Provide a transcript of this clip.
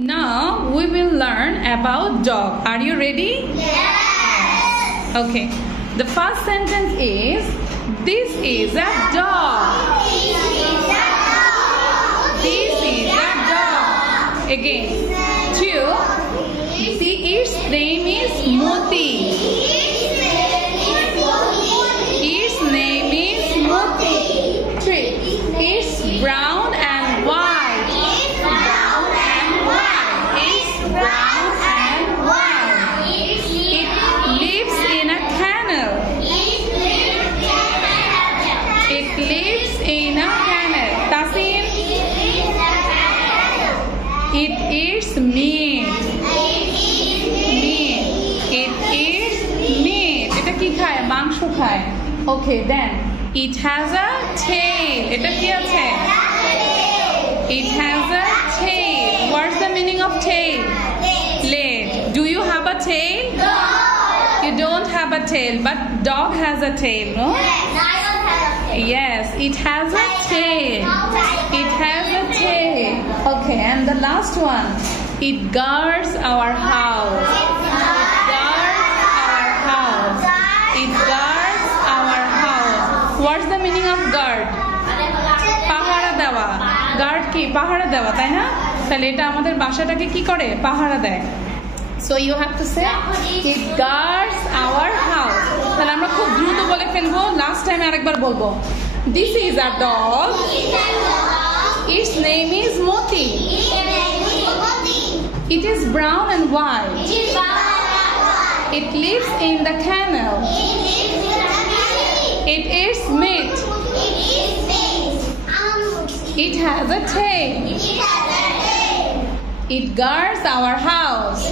Now we will learn about dog. Are you ready? Yes. Okay. The first sentence is, this is a dog. This is a dog. Again. 2. Its name is Moti. Its name is Moti. 3. It's brown and white. It eats meat. It eats meat. এটা কি খায়? মাংস খায়. Okay, then it has a tail. এটা কি আছে? It has a tail. What's the meaning of tail? Leg. Do you have a tail? No. You don't have a tail, but dog has a tail, no? Yes, it has a tail. It has a tail. Okay, and the last one. It guards our house. It guards our house. It guards our house. What's the meaning of guard? পাহারা দেওয়া. Guard কি? পাহারা দেওয়া, তাই না? তাহলে এটা আমাদের বাসাটাকে কি করে? পাহারা দেয়. So you have to say it guards our house. তাহলে আমরা খুব দ্রুত বলে ফেলবো. Last time আরেকবার বলবো. This is a dog. Its name is Moti. It is brown and white. It lives in the kennel. It eats meat. It has a tail. It guards our house.